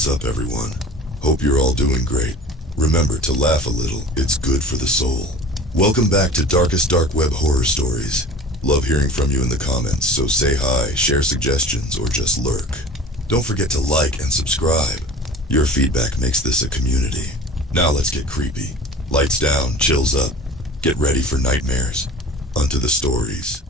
What's up, everyone? Hope you're all doing great. Remember to laugh a little, it's good for the soul. Welcome back to Darkest Dark Web Horror Stories. Love hearing from you in the comments, so say hi, share suggestions, or just lurk. Don't forget to like and subscribe. Your feedback makes this a community. Now let's get creepy. Lights down, chills up. Get ready for nightmares. Onto the stories.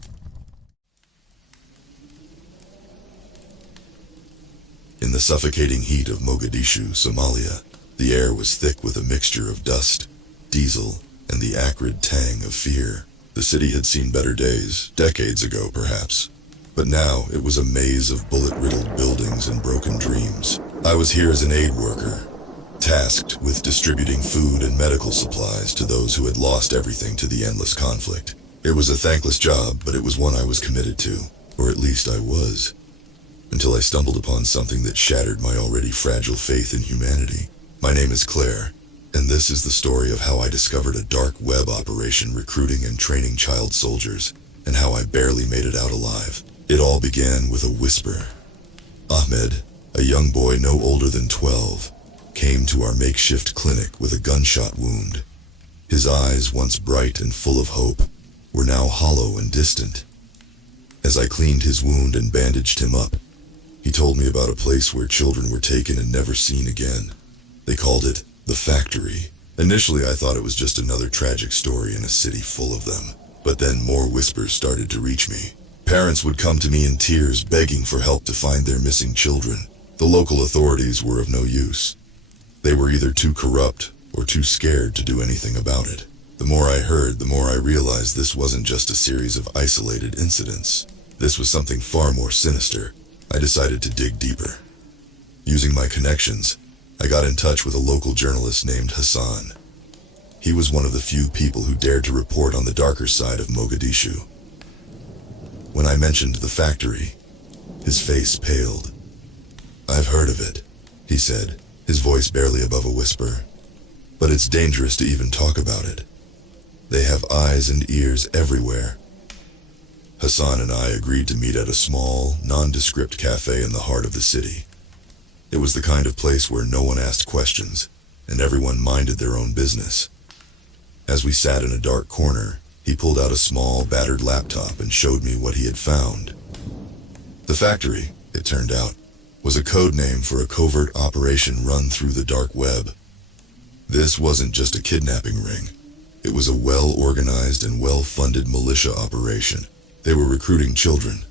In the suffocating heat of Mogadishu, Somalia, the air was thick with a mixture of dust, diesel, and the acrid tang of fear. The city had seen better days, decades ago perhaps. But now it was a maze of bullet-riddled buildings and broken dreams. I was here as an aid worker, tasked with distributing food and medical supplies to those who had lost everything to the endless conflict. It was a thankless job, but it was one I was committed to, or at least I was, until I stumbled upon something that shattered my already fragile faith in humanity. My name is Claire, and this is the story of how I discovered a dark web operation recruiting and training child soldiers, and how I barely made it out alive. It all began with a whisper. Ahmed, a young boy no older than 12, came to our makeshift clinic with a gunshot wound. His eyes, once bright and full of hope, were now hollow and distant. As I cleaned his wound and bandaged him up, he told me about a place where children were taken and never seen again. They called it the factory. Initially, I thought it was just another tragic story in a city full of them. But then more whispers started to reach me. Parents would come to me in tears, begging for help to find their missing children. The local authorities were of no use. They were either too corrupt or too scared to do anything about it. The more I heard, the more I realized this wasn't just a series of isolated incidents. This was something far more sinister. I decided to dig deeper. Using my connections, I got in touch with a local journalist named Hassan. He was one of the few people who dared to report on the darker side of Mogadishu. When I mentioned the factory, his face paled. "I've heard of it," he said, his voice barely above a whisper. "But it's dangerous to even talk about it. They have eyes and ears everywhere." Hassan and I agreed to meet at a small, nondescript cafe in the heart of the city. It was the kind of place where no one asked questions, and everyone minded their own business. As we sat in a dark corner, he pulled out a small, battered laptop and showed me what he had found. The factory, it turned out, was a code name for a covert operation run through the dark web. This wasn't just a kidnapping ring. It was a well-organized and well-funded militia operation. They were recruiting children,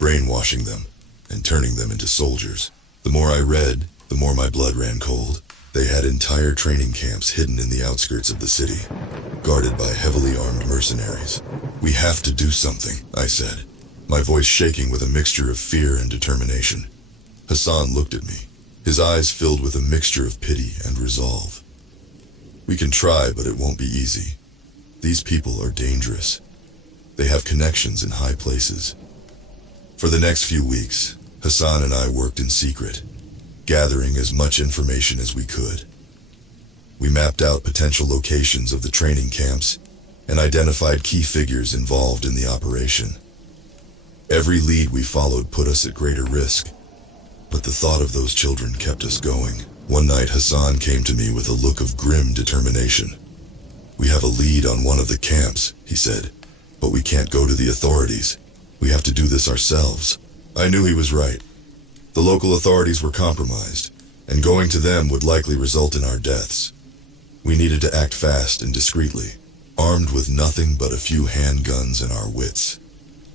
brainwashing them, and turning them into soldiers. The more I read, the more my blood ran cold. They had entire training camps hidden in the outskirts of the city, guarded by heavily armed mercenaries. "We have to do something," I said, my voice shaking with a mixture of fear and determination. Hassan looked at me, his eyes filled with a mixture of pity and resolve. "We can try, but it won't be easy. These people are dangerous. They have connections in high places." For the next few weeks, Hassan and I worked in secret, gathering as much information as we could. We mapped out potential locations of the training camps and identified key figures involved in the operation. Every lead we followed put us at greater risk, but the thought of those children kept us going. One night, Hassan came to me with a look of grim determination. "We have a lead on one of the camps," he said, "but we can't go to the authorities. We have to do this ourselves." I knew he was right. The local authorities were compromised, and going to them would likely result in our deaths. We needed to act fast and discreetly, armed with nothing but a few handguns and our wits.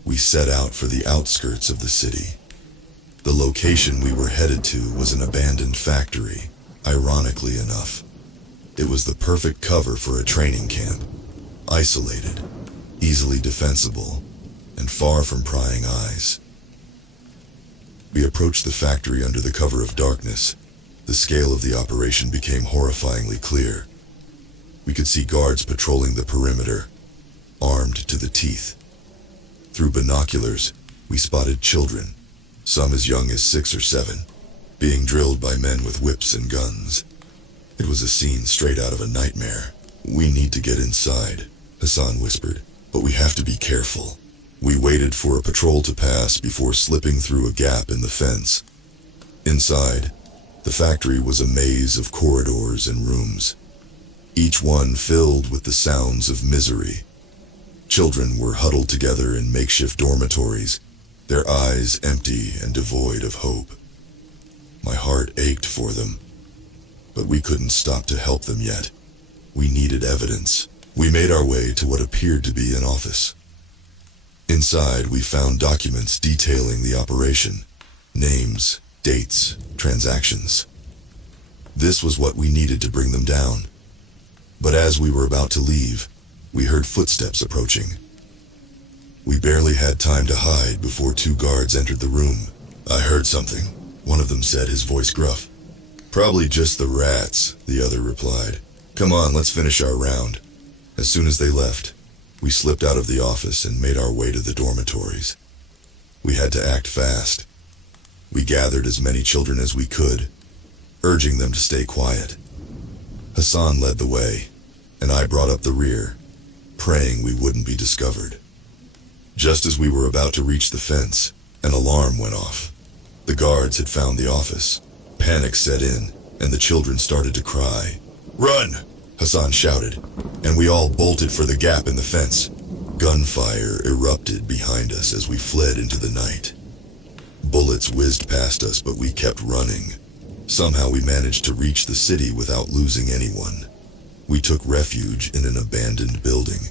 We set out for the outskirts of the city. The location we were headed to was an abandoned factory, ironically enough. It was the perfect cover for a training camp, isolated, easily defensible, and far from prying eyes. We approached the factory under the cover of darkness. The scale of the operation became horrifyingly clear. We could see guards patrolling the perimeter, armed to the teeth. Through binoculars, we spotted children, some as young as 6 or 7, being drilled by men with whips and guns. It was a scene straight out of a nightmare. "We need to get inside," Hassan whispered, "but we have to be careful." We waited for a patrol to pass before slipping through a gap in the fence. Inside, The factory was a maze of corridors and rooms, each one filled with the sounds of misery. Children were huddled together in makeshift dormitories, their eyes empty and devoid of hope. My heart ached for them, but we couldn't stop to help them yet. We needed evidence. We made our way to what appeared to be an office. Inside, we found documents detailing the operation. Names, dates, transactions. This was what we needed to bring them down. But as we were about to leave, we heard footsteps approaching. We barely had time to hide before 2 guards entered the room. "I heard something," one of them said, his voice gruff. "Probably just the rats," the other replied. "Come on, let's finish our round." As soon as they left, we slipped out of the office and made our way to the dormitories. We had to act fast. We gathered as many children as we could, urging them to stay quiet. Hassan led the way, and I brought up the rear, praying we wouldn't be discovered. Just as we were about to reach the fence, an alarm went off. The guards had found the office. Panic set in, and the children started to cry. "Run!" Hassan shouted, and we all bolted for the gap in the fence. Gunfire erupted behind us as we fled into the night. Bullets whizzed past us, but we kept running. Somehow we managed to reach the city without losing anyone. We took refuge in an abandoned building,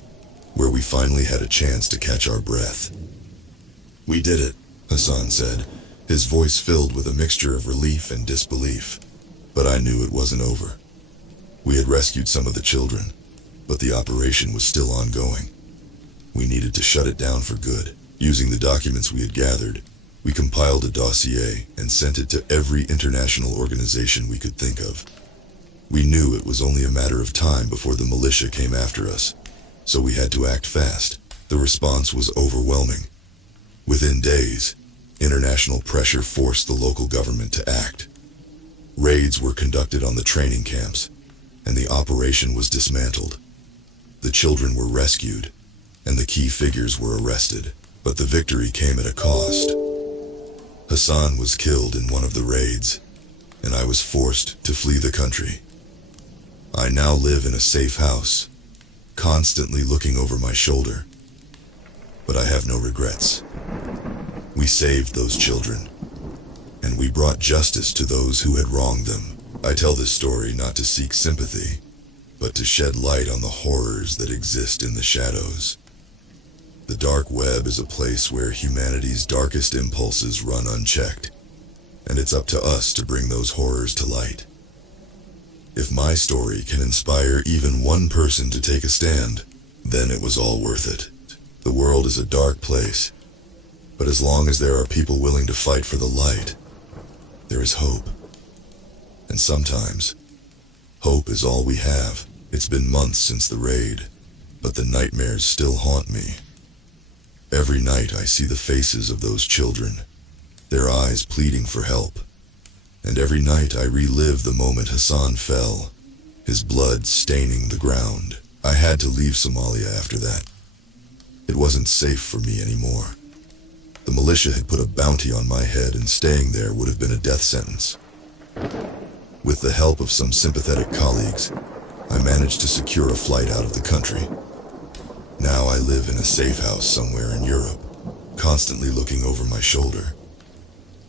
where we finally had a chance to catch our breath. "We did it," Hassan said, his voice filled with a mixture of relief and disbelief. But I knew it wasn't over. We had rescued some of the children, but the operation was still ongoing. We needed to shut it down for good. Using the documents we had gathered, we compiled a dossier and sent it to every international organization we could think of. We knew it was only a matter of time before the militia came after us, so we had to act fast. The response was overwhelming. Within days, international pressure forced the local government to act. Raids were conducted on the training camps, and the operation was dismantled. The children were rescued, and the key figures were arrested, but the victory came at a cost. Hassan was killed in one of the raids, and I was forced to flee the country. I now live in a safe house, constantly looking over my shoulder, but I have no regrets. We saved those children, and we brought justice to those who had wronged them. I tell this story not to seek sympathy, but to shed light on the horrors that exist in the shadows. The dark web is a place where humanity's darkest impulses run unchecked, and it's up to us to bring those horrors to light. If my story can inspire even one person to take a stand, then it was all worth it. The world is a dark place, but as long as there are people willing to fight for the light, there is hope. And sometimes, hope is all we have. It's been months since the raid, but the nightmares still haunt me. Every night I see the faces of those children, their eyes pleading for help. And every night I relive the moment Hassan fell, his blood staining the ground. I had to leave Somalia after that. It wasn't safe for me anymore. The militia had put a bounty on my head, and staying there would have been a death sentence. With the help of some sympathetic colleagues, I managed to secure a flight out of the country. Now I live in a safe house somewhere in Europe, constantly looking over my shoulder.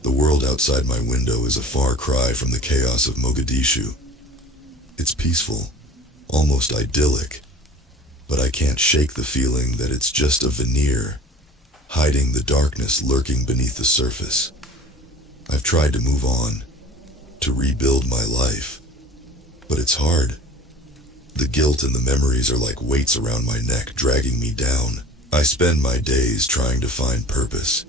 The world outside my window is a far cry from the chaos of Mogadishu. It's peaceful, almost idyllic, but I can't shake the feeling that it's just a veneer, hiding the darkness lurking beneath the surface. I've tried to move on, to rebuild my life, but it's hard. The guilt and the memories are like weights around my neck, dragging me down. I spend my days trying to find purpose.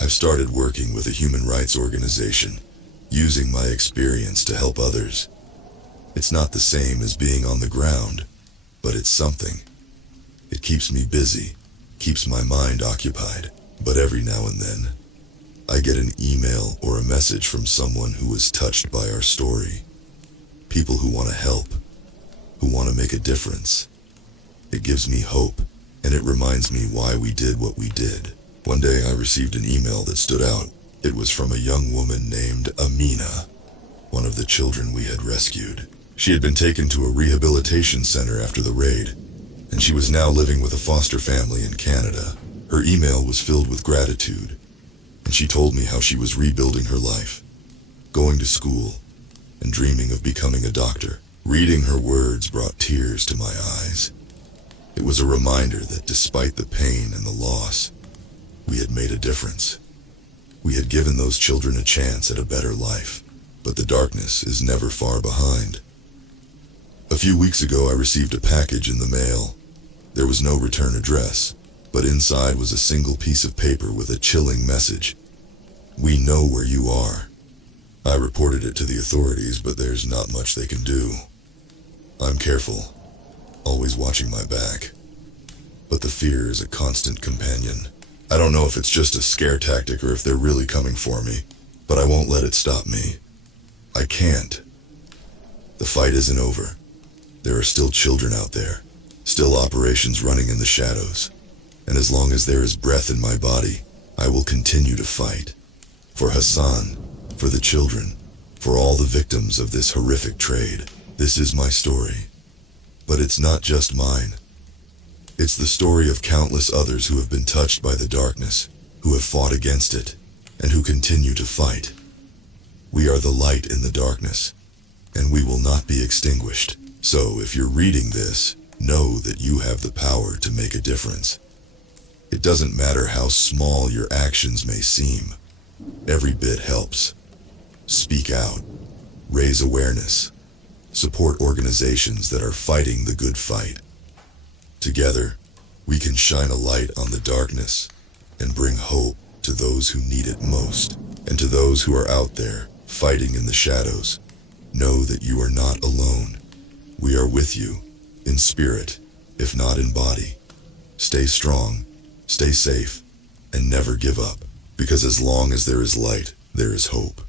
I've started working with a human rights organization, using my experience to help others. It's not the same as being on the ground, but it's something. It keeps me busy, keeps my mind occupied. But every now and then, I get an email or a message from someone who was touched by our story. People who want to help, who want to make a difference. It gives me hope, and it reminds me why we did what we did. One day I received an email that stood out. It was from a young woman named Amina. one of the children we had rescued. She had been taken to a rehabilitation center after the raid, and she was now living with a foster family in Canada. Her email was filled with gratitude, and she told me how she was rebuilding her life, going to school, and dreaming of becoming a doctor. Reading her words brought tears to my eyes. It was a reminder that despite the pain and the loss, we had made a difference. We had given those children a chance at a better life, but the darkness is never far behind. A few weeks ago, I received a package in the mail. There was no return address, but inside was a single piece of paper with a chilling message. "We know where you are." I reported it to the authorities, but there's not much they can do. I'm careful, always watching my back. But the fear is a constant companion. I don't know if it's just a scare tactic or if they're really coming for me, but I won't let it stop me. I can't. The fight isn't over. There are still children out there, still operations running in the shadows. And as long as there is breath in my body, I will continue to fight. For Hassan, for the children, for all the victims of this horrific trade. This is my story. But it's not just mine. It's the story of countless others who have been touched by the darkness, who have fought against it, and who continue to fight. We are the light in the darkness, and we will not be extinguished. So if you're reading this, know that you have the power to make a difference. It doesn't matter how small your actions may seem. Every bit helps. Speak out. Raise awareness. Support organizations that are fighting the good fight. Together, we can shine a light on the darkness and bring hope to those who need it most. And to those who are out there fighting in the shadows, know that you are not alone. We are with you, in spirit, if not in body. Stay strong, stay safe, and never give up. Because as long as there is light, there is hope.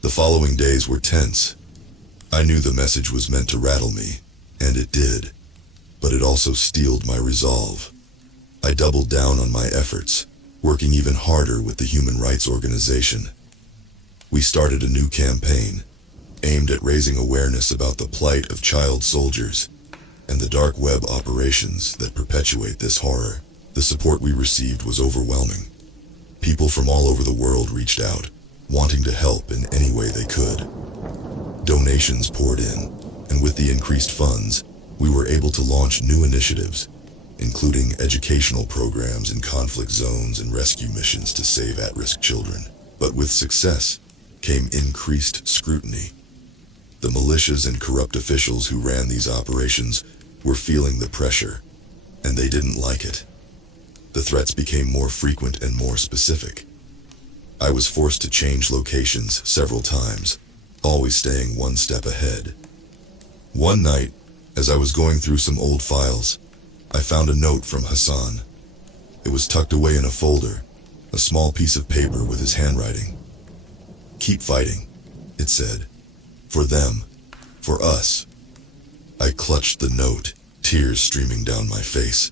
The following days were tense. I knew the message was meant to rattle me, and it did. But it also steeled my resolve. I doubled down on my efforts, working even harder with the human rights organization. We started a new campaign, aimed at raising awareness about the plight of child soldiers and the dark web operations that perpetuate this horror. The support we received was overwhelming. People from all over the world reached out, wanting to help in any way they could. Donations poured in, and with the increased funds, we were able to launch new initiatives, including educational programs in conflict zones and rescue missions to save at-risk children. But with success came increased scrutiny. The militias and corrupt officials who ran these operations were feeling the pressure, and they didn't like it. The threats became more frequent and more specific. I was forced to change locations several times, always staying one step ahead. One night, as I was going through some old files, I found a note from Hassan. It was tucked away in a folder, a small piece of paper with his handwriting. "Keep fighting," it said. "For them, for us." I clutched the note, tears streaming down my face.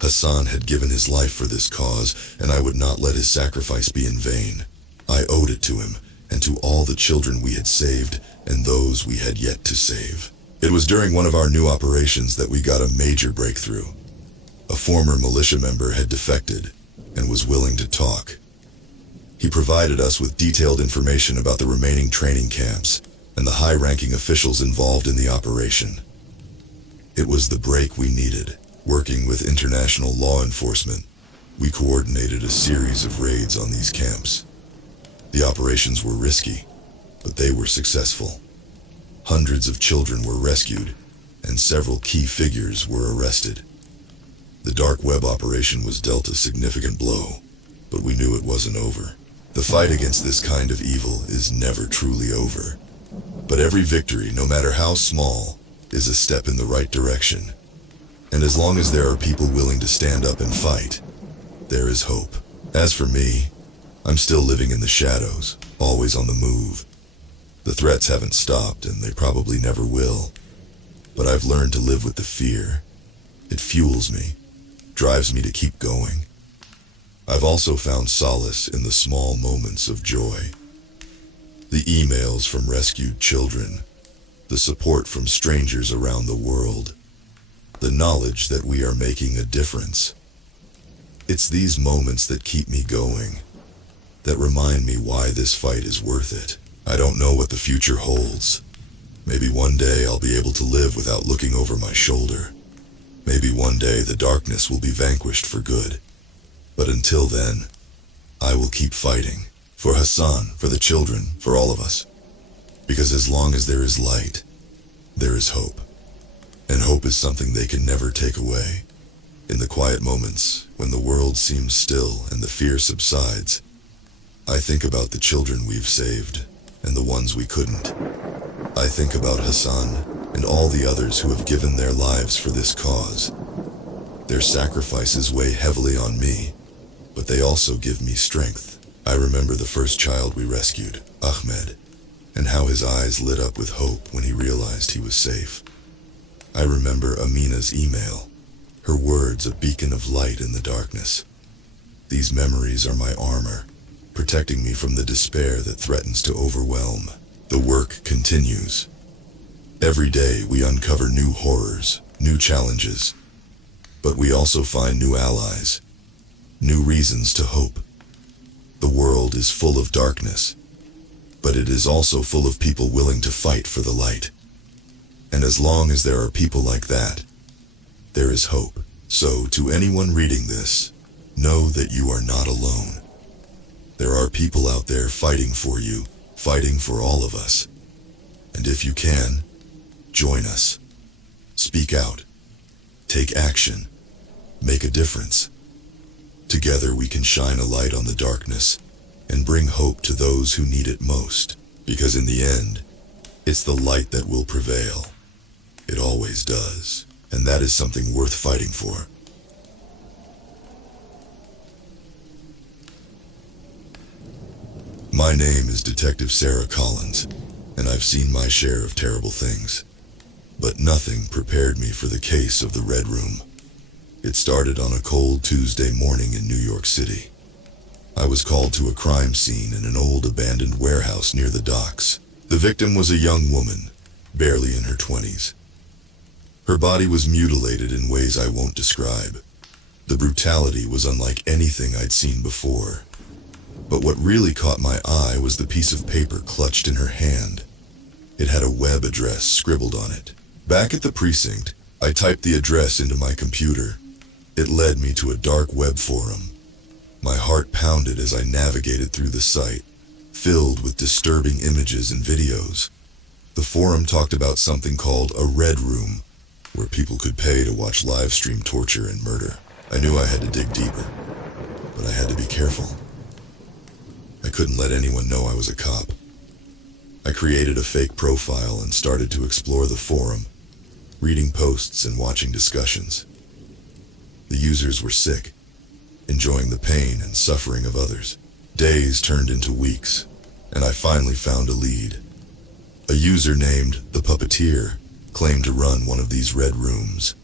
Hassan had given his life for this cause, and I would not let his sacrifice be in vain. I owed it to him, and to all the children we had saved, and those we had yet to save. It was during one of our new operations that we got a major breakthrough. A former militia member had defected, and was willing to talk. He provided us with detailed information about the remaining training camps, and the high-ranking officials involved in the operation. It was the break we needed. Working with international law enforcement, we coordinated a series of raids on these camps. The operations were risky, but they were successful. Hundreds of children were rescued, and several key figures were arrested. The dark web operation was dealt a significant blow, but we knew it wasn't over. The fight against this kind of evil is never truly over. But every victory, no matter how small, is a step in the right direction. And as long as there are people willing to stand up and fight, there is hope. As for me, I'm still living in the shadows, always on the move. The threats haven't stopped, and they probably never will. But I've learned to live with the fear. It fuels me, drives me to keep going. I've also found solace in the small moments of joy. The emails from rescued children, the support from strangers around the world, the knowledge that we are making a difference. It's these moments that keep me going, that remind me why this fight is worth it. I don't know what the future holds. Maybe one day I'll be able to live without looking over my shoulder. Maybe one day the darkness will be vanquished for good. But until then, I will keep fighting. For Hassan, for the children, for all of us. Because as long as there is light, there is hope. And hope is something they can never take away. In the quiet moments, when the world seems still and the fear subsides, I think about the children we've saved, and the ones we couldn't. I think about Hassan, and all the others who have given their lives for this cause. Their sacrifices weigh heavily on me, but they also give me strength. I remember the first child we rescued, Ahmed, and how his eyes lit up with hope when he realized he was safe. I remember Amina's email, her words a beacon of light in the darkness. These memories are my armor, protecting me from the despair that threatens to overwhelm. The work continues. Every day we uncover new horrors, new challenges, but we also find new allies, new reasons to hope. The world is full of darkness, but it is also full of people willing to fight for the light. And as long as there are people like that, there is hope. So to anyone reading this, know that you are not alone. There are people out there fighting for you, fighting for all of us. And if you can, join us. Speak out. Take action. Make a difference. Together we can shine a light on the darkness and bring hope to those who need it most. Because in the end, it's the light that will prevail. It always does. And that is something worth fighting for. My name is Detective Sarah Collins, and I've seen my share of terrible things. But nothing prepared me for the case of the Red Room. It started on a cold Tuesday morning in New York City. I was called to a crime scene in an old abandoned warehouse near the docks. The victim was a young woman, barely in her 20s. Her body was mutilated in ways I won't describe. The brutality was unlike anything I'd seen before. But what really caught my eye was the piece of paper clutched in her hand. It had a web address scribbled on it. Back at the precinct, I typed the address into my computer. It led me to a dark web forum. My heart pounded as I navigated through the site, filled with disturbing images and videos. The forum talked about something called a Red Room, where people could pay to watch live stream torture and murder. I knew I had to dig deeper, but I had to be careful. I couldn't let anyone know I was a cop. I created a fake profile and started to explore the forum, reading posts and watching discussions. The users were sick, enjoying the pain and suffering of others. Days turned into weeks, and I finally found a lead. A user named The Puppeteer claimed to run one of these red rooms.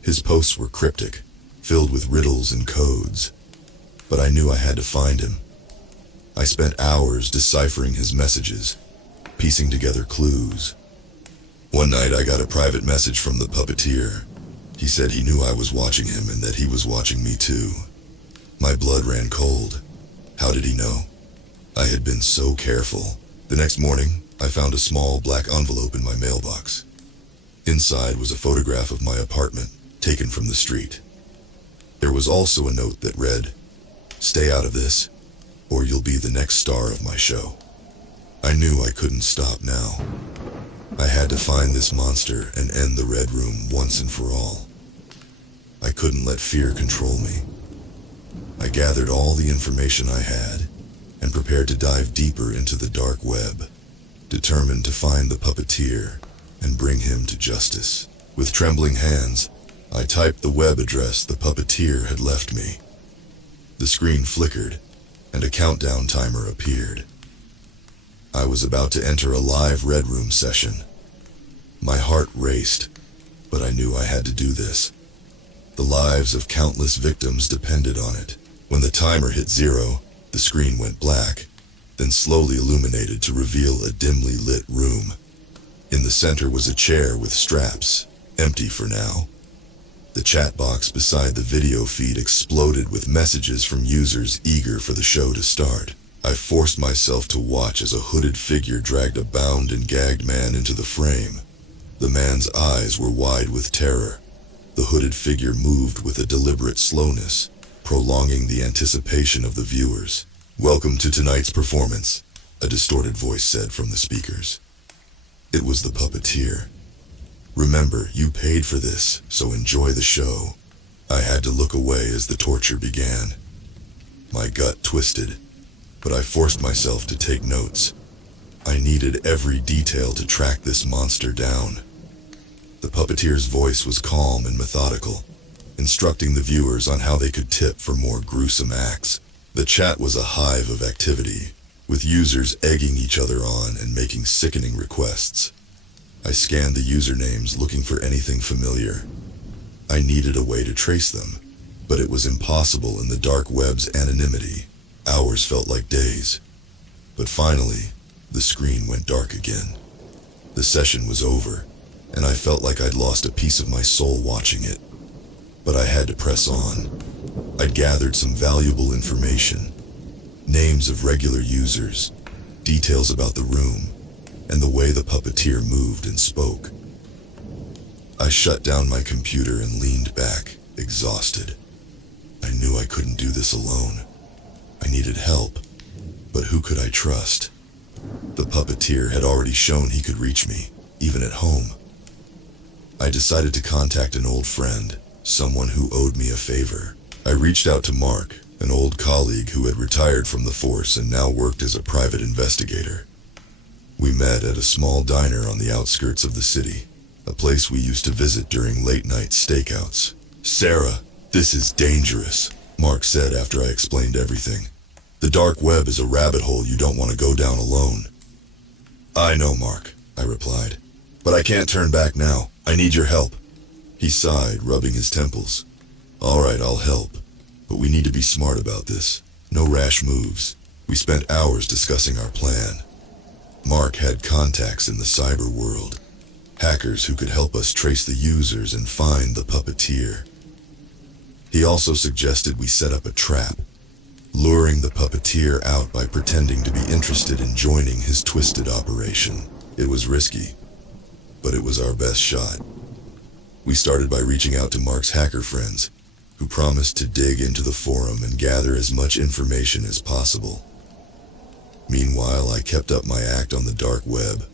His posts were cryptic, filled with riddles and codes, but I knew I had to find him. I spent hours deciphering his messages, piecing together clues. One night I got a private message from the puppeteer. He said he knew I was watching him and that he was watching me too. My blood ran cold. How did he know? I had been so careful. The next morning, I found a small black envelope in my mailbox. Inside was a photograph of my apartment, taken from the street. There was also a note that read, "Stay out of this, or you'll be the next star of my show." I knew I couldn't stop now. I had to find this monster and end the Red Room once and for all. I couldn't let fear control me. I gathered all the information I had and prepared to dive deeper into the dark web, determined to find the puppeteer and bring him to justice. With trembling hands, I typed the web address the puppeteer had left me. The screen flickered, and a countdown timer appeared. I was about to enter a live Red Room session. My heart raced, but I knew I had to do this. The lives of countless victims depended on it. When the timer hit 0, the screen went black, then slowly illuminated to reveal a dimly lit room. In the center was a chair with straps, empty for now. The chat box beside the video feed exploded with messages from users eager for the show to start. I forced myself to watch as a hooded figure dragged a bound and gagged man into the frame. The man's eyes were wide with terror. The hooded figure moved with a deliberate slowness, prolonging the anticipation of the viewers. "Welcome to tonight's performance," a distorted voice said from the speakers. It was the puppeteer. "Remember, you paid for this, so enjoy the show." I had to look away as the torture began. My gut twisted, but I forced myself to take notes. I needed every detail to track this monster down. The puppeteer's voice was calm and methodical, instructing the viewers on how they could tip for more gruesome acts. The chat was a hive of activity, with users egging each other on and making sickening requests. I scanned the usernames looking for anything familiar. I needed a way to trace them, but it was impossible in the dark web's anonymity. Hours felt like days. But finally, the screen went dark again. The session was over, and I felt like I'd lost a piece of my soul watching it. But I had to press on. I'd gathered some valuable information. Names of regular users, details about the room, and the way the puppeteer moved and spoke. I shut down my computer and leaned back, exhausted. I knew I couldn't do this alone. I needed help, but who could I trust? The puppeteer had already shown he could reach me, even at home. I decided to contact an old friend, someone who owed me a favor. I reached out to Mark, an old colleague who had retired from the force and now worked as a private investigator. We met at a small diner on the outskirts of the city, a place we used to visit during late-night stakeouts. "Sarah, this is dangerous," Mark said after I explained everything. "The dark web is a rabbit hole you don't want to go down alone." "I know, Mark," I replied, "but I can't turn back now. I need your help." He sighed, rubbing his temples. "All right, I'll help, but we need to be smart about this. No rash moves." We spent hours discussing our plan. Mark had contacts in the cyber world, hackers who could help us trace the users and find the puppeteer. He also suggested we set up a trap, luring the puppeteer out by pretending to be interested in joining his twisted operation. It was risky, but it was our best shot. We started by reaching out to Mark's hacker friends, who promised to dig into the forum and gather as much information as possible. Meanwhile, I kept up my act on the dark web,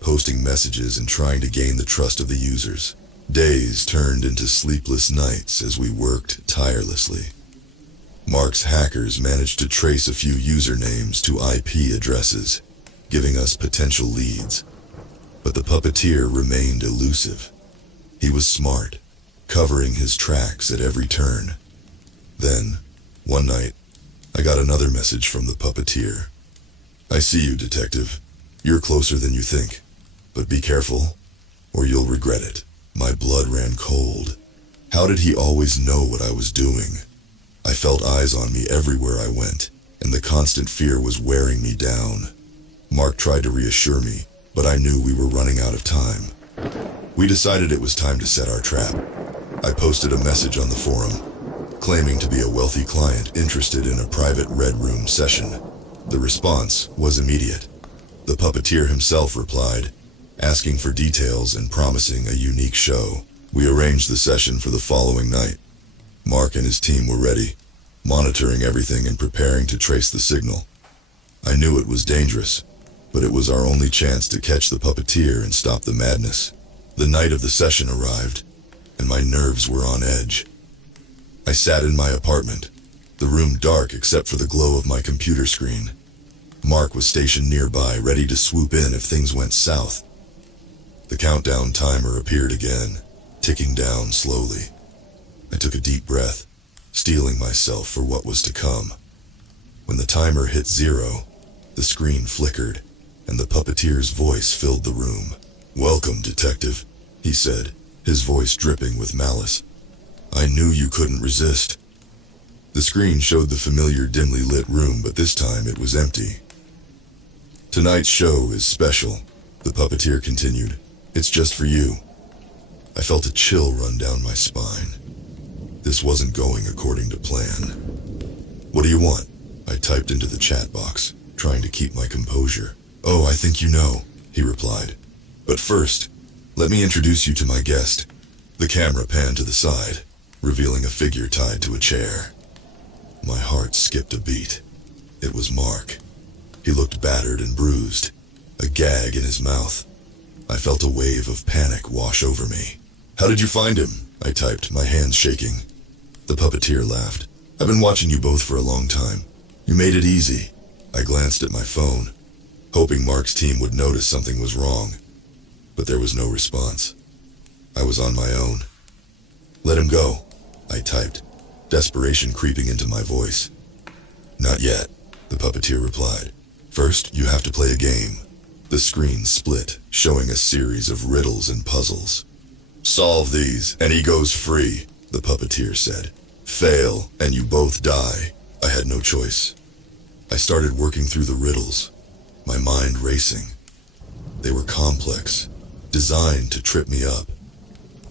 posting messages and trying to gain the trust of the users. Days turned into sleepless nights as we worked tirelessly. Mark's hackers managed to trace a few usernames to IP addresses, giving us potential leads. But the puppeteer remained elusive. He was smart, covering his tracks at every turn. Then, one night, I got another message from the puppeteer. "I see you, detective. You're closer than you think. But be careful, or you'll regret it." My blood ran cold. How did he always know what I was doing? I felt eyes on me everywhere I went, and the constant fear was wearing me down. Mark tried to reassure me, but I knew we were running out of time. We decided it was time to set our trap. I posted a message on the forum, claiming to be a wealthy client interested in a private Red Room session. The response was immediate. The puppeteer himself replied, asking for details and promising a unique show. We arranged the session for the following night. Mark and his team were ready, monitoring everything and preparing to trace the signal. I knew it was dangerous, but it was our only chance to catch the puppeteer and stop the madness. The night of the session arrived, and my nerves were on edge. I sat in my apartment, the room dark except for the glow of my computer screen. Mark was stationed nearby, ready to swoop in if things went south. The countdown timer appeared again, ticking down slowly. I took a deep breath, steeling myself for what was to come. When the timer hit 0, the screen flickered, and the puppeteer's voice filled the room. "Welcome, detective," he said, his voice dripping with malice. "I knew you couldn't resist." The screen showed the familiar dimly lit room, but this time it was empty. Tonight's show is special, the puppeteer continued. It's just for you. I felt a chill run down my spine. This wasn't going according to plan. What do you want? I typed into the chat box, trying to keep my composure. Oh, I think you know, he replied. But first, let me introduce you to my guest. The camera panned to the side, revealing a figure tied to a chair. My heart skipped a beat. It was Mark. He looked battered and bruised, a gag in his mouth. I felt a wave of panic wash over me. How did you find him? I typed, my hands shaking. The puppeteer laughed. I've been watching you both for a long time. You made it easy. I glanced at my phone, hoping Mark's team would notice something was wrong. But there was no response. I was on my own. Let him go, I typed, desperation creeping into my voice. Not yet, the puppeteer replied. First, you have to play a game. The screen split, showing a series of riddles and puzzles. Solve these, and he goes free, the puppeteer said. Fail, and you both die. I had no choice. I started working through the riddles, my mind racing. They were complex, designed to trip me up.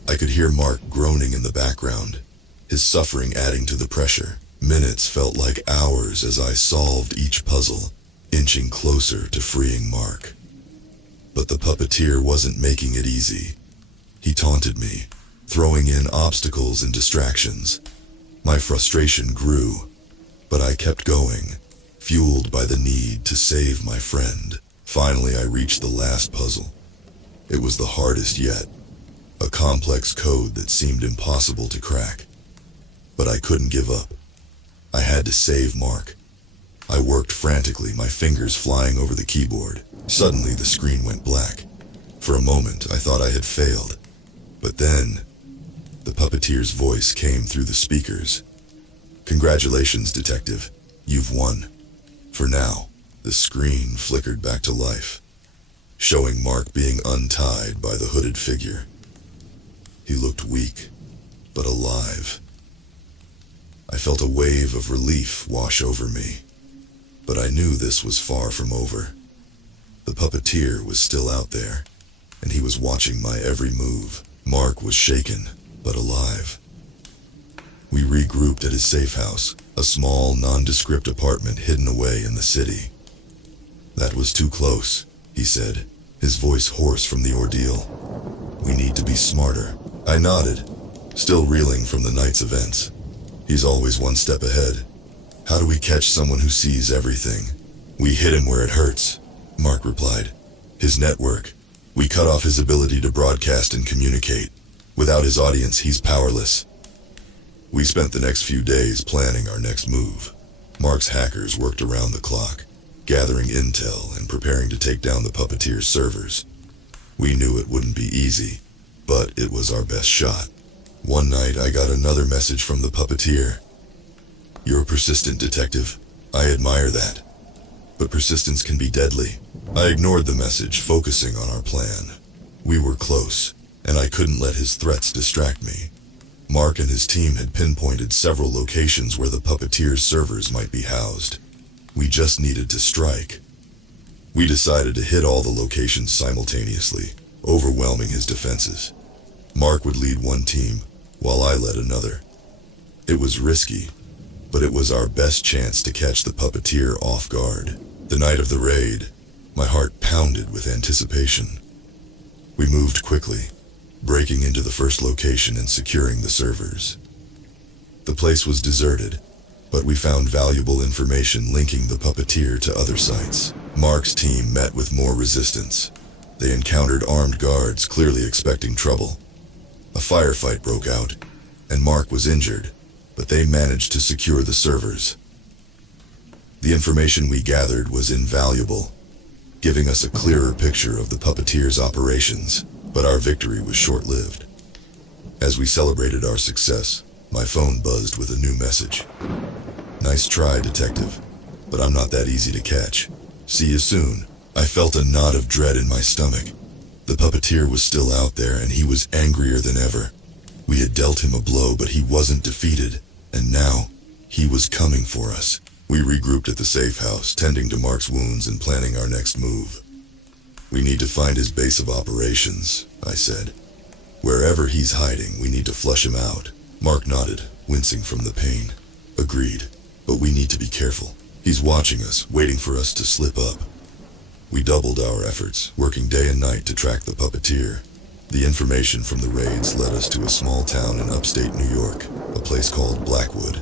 I could hear Mark groaning in the background, his suffering adding to the pressure. Minutes felt like hours as I solved each puzzle, inching closer to freeing Mark. But the puppeteer wasn't making it easy. He taunted me, throwing in obstacles and distractions. My frustration grew, but I kept going, fueled by the need to save my friend. Finally, I reached the last puzzle. It was the hardest yet, a complex code that seemed impossible to crack. But I couldn't give up. I had to save Mark. I worked frantically, my fingers flying over the keyboard. Suddenly, the screen went black. For a moment, I thought I had failed. But then, the puppeteer's voice came through the speakers. Congratulations, detective. You've won. For now, the screen flickered back to life, showing Mark being untied by the hooded figure. He looked weak, but alive. I felt a wave of relief wash over me, but I knew this was far from over. The puppeteer was still out there, and he was watching my every move. Mark was shaken, but alive. We regrouped at his safe house, a small, nondescript apartment hidden away in the city. That was too close, he said, his voice hoarse from the ordeal. We need to be smarter. I nodded, still reeling from the night's events. He's always one step ahead. How do we catch someone who sees everything? We hit him where it hurts, Mark replied. His network. We cut off his ability to broadcast and communicate. Without his audience, he's powerless. We spent the next few days planning our next move. Mark's hackers worked around the clock, gathering intel and preparing to take down the puppeteer's servers. We knew it wouldn't be easy, but it was our best shot. One night, I got another message from the puppeteer. You're a persistent detective. I admire that. But persistence can be deadly. I ignored the message, focusing on our plan. We were close, and I couldn't let his threats distract me. Mark and his team had pinpointed several locations where the puppeteer's servers might be housed. We just needed to strike. We decided to hit all the locations simultaneously, overwhelming his defenses. Mark would lead one team, while I led another. It was risky, but it was our best chance to catch the puppeteer off guard. The night of the raid, my heart pounded with anticipation. We moved quickly, breaking into the first location and securing the servers. The place was deserted, but we found valuable information linking the puppeteer to other sites. Mark's team met with more resistance. They encountered armed guards, clearly expecting trouble. A firefight broke out, and Mark was injured, but they managed to secure the servers. The information we gathered was invaluable, giving us a clearer picture of the puppeteer's operations, but our victory was short-lived. As we celebrated our success, my phone buzzed with a new message. Nice try, detective, but I'm not that easy to catch. See you soon. I felt a knot of dread in my stomach. The puppeteer was still out there, and he was angrier than ever. We had dealt him a blow, but he wasn't defeated, and now he was coming for us. We regrouped at the safe house, tending to Mark's wounds and planning our next move. We need to find his base of operations, I said. Wherever he's hiding, we need to flush him out. Mark nodded, wincing from the pain. Agreed, but we need to be careful. He's watching us, waiting for us to slip up. We doubled our efforts, working day and night to track the puppeteer. The information from the raids led us to a small town in upstate New York, a place called Blackwood.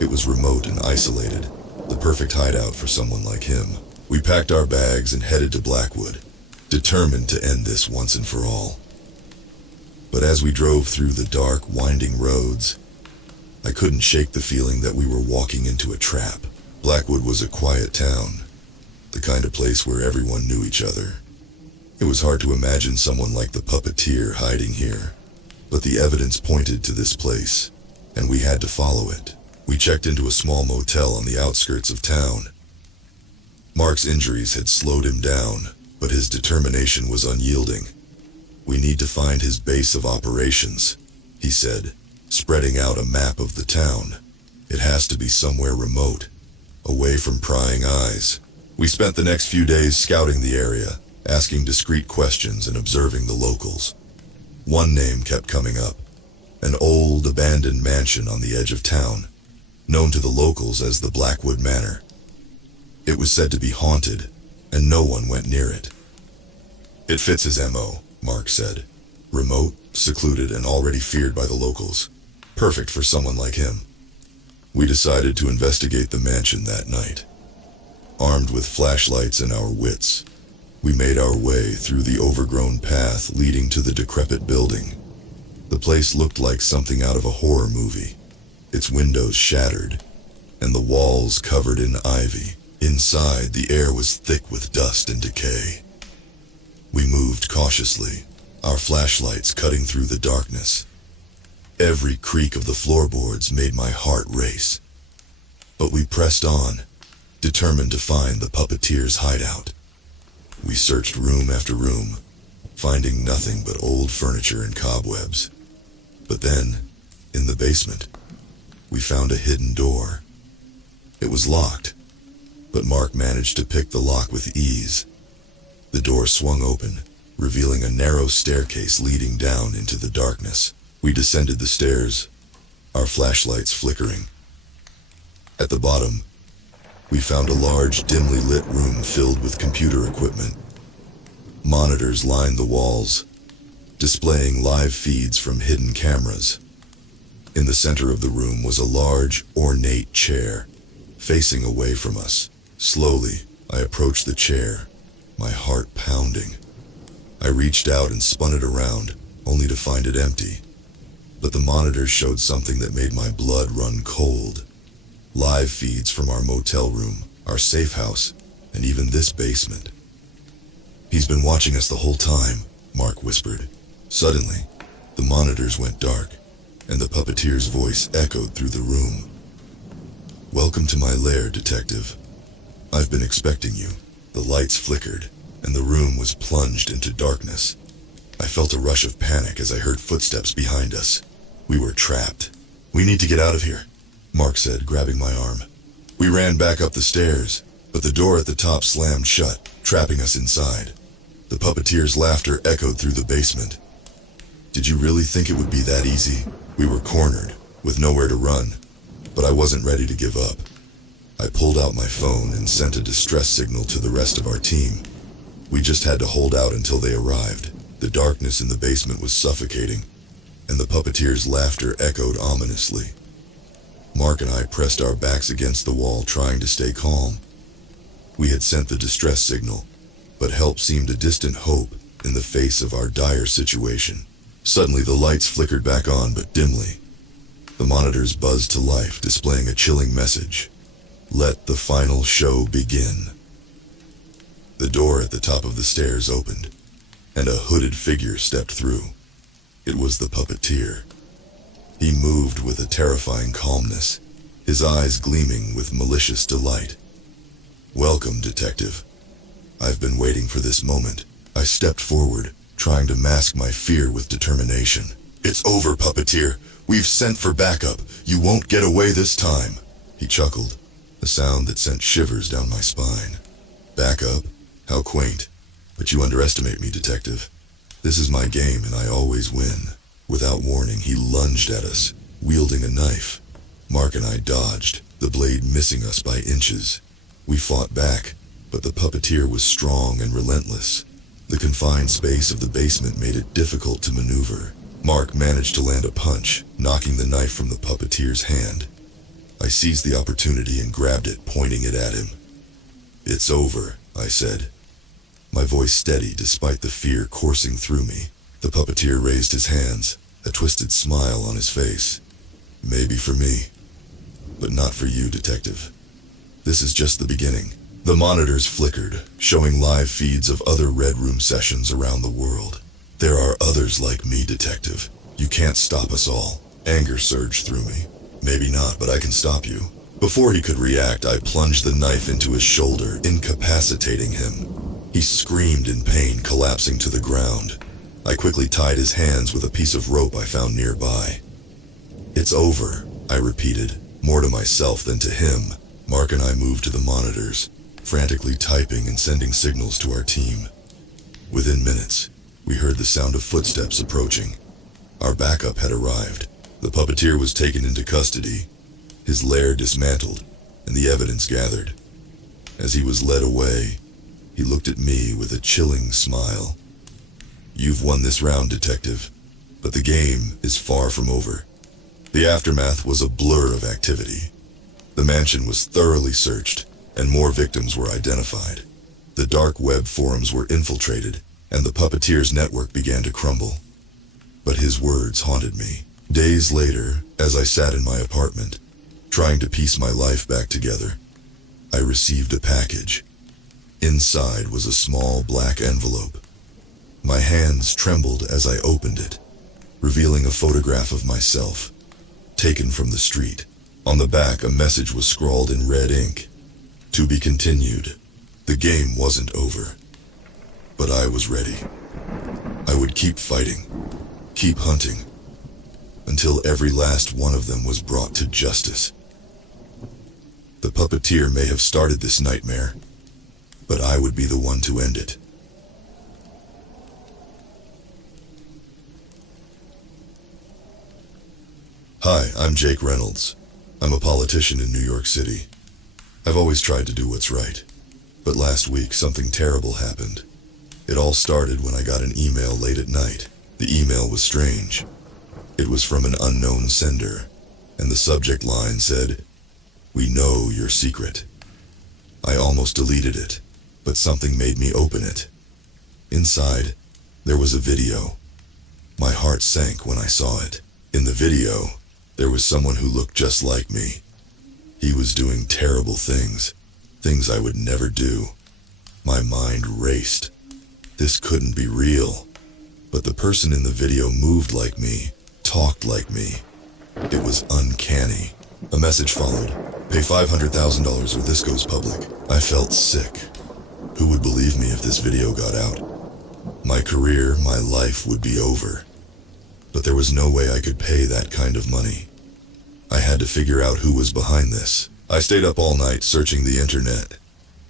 It was remote and isolated, the perfect hideout for someone like him. We packed our bags and headed to Blackwood, determined to end this once and for all. But as we drove through the dark, winding roads, I couldn't shake the feeling that we were walking into a trap. Blackwood was a quiet town, the kind of place where everyone knew each other. It was hard to imagine someone like the puppeteer hiding here, but the evidence pointed to this place, and we had to follow it. We checked into a small motel on the outskirts of town. Mark's injuries had slowed him down, but his determination was unyielding. We need to find his base of operations, he said, spreading out a map of the town. It has to be somewhere remote, away from prying eyes. We spent the next few days scouting the area, asking discreet questions and observing the locals. One name kept coming up, an old, abandoned mansion on the edge of town, known to the locals as the Blackwood Manor. It was said to be haunted, and no one went near it. It fits his MO, Mark said. Remote, secluded, and already feared by the locals. Perfect for someone like him. We decided to investigate the mansion that night. Armed with flashlights and our wits, we made our way through the overgrown path leading to the decrepit building. The place looked like something out of a horror movie, its windows shattered, and the walls covered in ivy. Inside, the air was thick with dust and decay. We moved cautiously, our flashlights cutting through the darkness. Every creak of the floorboards made my heart race. But we pressed on, determined to find the puppeteer's hideout. We searched room after room, finding nothing but old furniture and cobwebs. But then, in the basement, we found a hidden door. It was locked, but Mark managed to pick the lock with ease. The door swung open, revealing a narrow staircase leading down into the darkness. We descended the stairs, our flashlights flickering. At the bottom, we found a large, dimly lit room filled with computer equipment. Monitors lined the walls, displaying live feeds from hidden cameras. In the center of the room was a large, ornate chair, facing away from us. Slowly, I approached the chair, my heart pounding. I reached out and spun it around, only to find it empty. But the monitors showed something that made my blood run cold. Live feeds from our motel room, our safe house, and even this basement. "He's been watching us the whole time," Mark whispered. Suddenly, the monitors went dark, and the puppeteer's voice echoed through the room. "Welcome to my lair, detective. I've been expecting you." The lights flickered, and the room was plunged into darkness. I felt a rush of panic as I heard footsteps behind us. We were trapped. "We need to get out of here," Mark said, grabbing my arm. We ran back up the stairs, but the door at the top slammed shut, trapping us inside. The puppeteer's laughter echoed through the basement. "Did you really think it would be that easy?" We were cornered, with nowhere to run, but I wasn't ready to give up. I pulled out my phone and sent a distress signal to the rest of our team. We just had to hold out until they arrived. The darkness in the basement was suffocating, and the puppeteer's laughter echoed ominously. Mark and I pressed our backs against the wall, trying to stay calm. We had sent the distress signal, but help seemed a distant hope in the face of our dire situation. Suddenly, the lights flickered back on, but dimly. The monitors buzzed to life, displaying a chilling message. "Let the final show begin." The door at the top of the stairs opened, and a hooded figure stepped through. It was the puppeteer. He moved with a terrifying calmness, his eyes gleaming with malicious delight. "Welcome, detective. I've been waiting for this moment." I stepped forward, trying to mask my fear with determination. "It's over, puppeteer. We've sent for backup. You won't get away this time." He chuckled, a sound that sent shivers down my spine. Back up? How quaint. But you underestimate me, detective. This is my game and I always win. Without warning, he lunged at us, wielding a knife. Mark and I dodged, the blade missing us by inches. We fought back, but the puppeteer was strong and relentless. The confined space of the basement made it difficult to maneuver. Mark managed to land a punch, knocking the knife from the puppeteer's hand. I seized the opportunity and grabbed it, pointing it at him. "It's over," I said, my voice steady despite the fear coursing through me. The puppeteer raised his hands, a twisted smile on his face. "Maybe for me, but not for you, detective. This is just the beginning." The monitors flickered, showing live feeds of other Red Room sessions around the world. "There are others like me, detective. You can't stop us all." Anger surged through me. "Maybe not, but I can stop you." Before he could react, I plunged the knife into his shoulder, incapacitating him. He screamed in pain, collapsing to the ground. I quickly tied his hands with a piece of rope I found nearby. "It's over," I repeated, more to myself than to him. Mark and I moved to the monitors, frantically typing and sending signals to our team. Within minutes, we heard the sound of footsteps approaching. Our backup had arrived. The puppeteer was taken into custody, his lair dismantled, and the evidence gathered. As he was led away, he looked at me with a chilling smile. "You've won this round, detective, but the game is far from over." The aftermath was a blur of activity. The mansion was thoroughly searched, and more victims were identified. The dark web forums were infiltrated, and the puppeteer's network began to crumble. But his words haunted me. Days later, as I sat in my apartment, trying to piece my life back together, I received a package. Inside was a small black envelope. My hands trembled as I opened it, revealing a photograph of myself, taken from the street. On the back, a message was scrawled in red ink. "To be continued." The game wasn't over, but I was ready. I would keep fighting, keep hunting, until every last one of them was brought to justice. The puppeteer may have started this nightmare, but I would be the one to end it. Hi, I'm Jake Reynolds. I'm a politician in New York City. I've always tried to do what's right. But last week, something terrible happened. It all started when I got an email late at night. The email was strange. It was from an unknown sender, and the subject line said, "We know your secret." I almost deleted it, but something made me open it. Inside, there was a video. My heart sank when I saw it. In the video, there was someone who looked just like me. He was doing terrible things I would never do. My mind raced. This couldn't be real. But the person in the video moved like me, talked like me. It was uncanny. A message followed. "Pay $500,000 or this goes public." I felt sick. Who would believe me if this video got out? My career, my life would be over. But there was no way I could pay that kind of money. I had to figure out who was behind this. I stayed up all night searching the internet.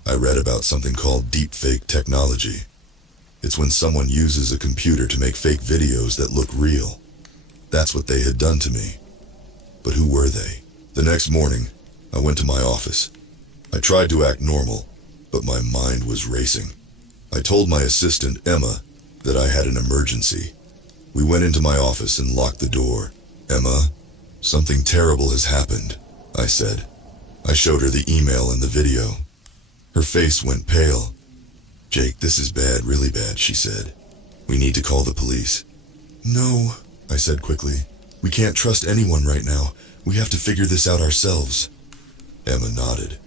I read about something called deepfake technology. It's when someone uses a computer to make fake videos that look real. That's what they had done to me. But who were they? The next morning, I went to my office. I tried to act normal, but my mind was racing. I told my assistant, Emma, that I had an emergency. We went into my office and locked the door. "Emma, something terrible has happened," I said. I showed her the email and the video. Her face went pale. "Jake, this is bad, really bad," she said. "We need to call the police." "No," I said quickly. "We can't trust anyone right now. We have to figure this out ourselves." Emma nodded.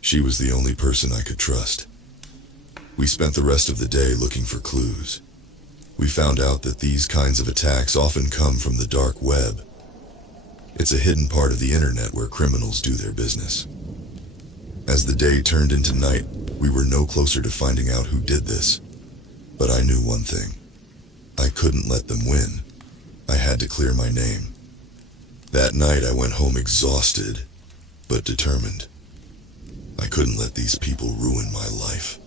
She was the only person I could trust. We spent the rest of the day looking for clues. We found out that these kinds of attacks often come from the dark web. It's a hidden part of the internet where criminals do their business. As the day turned into night, we were no closer to finding out who did this. But I knew one thing. I couldn't let them win. I had to clear my name. That night I went home exhausted. but determined. I couldn't let these people ruin my life.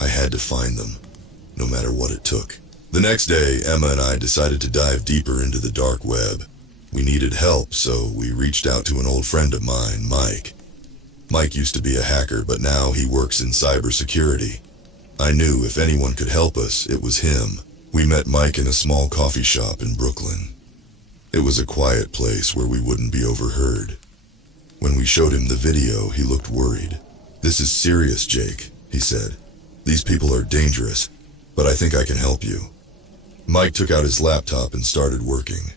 I had to find them, no matter what it took. The next day, Emma and I decided to dive deeper into the dark web. We needed help, so we reached out to an old friend of mine, Mike. Mike used to be a hacker, but now he works in cybersecurity. I knew if anyone could help us, it was him. We met Mike in a small coffee shop in Brooklyn. It was a quiet place where we wouldn't be overheard. When we showed him the video, he looked worried. "This is serious, Jake," he said. "These people are dangerous, but I think I can help you." Mike took out his laptop and started working.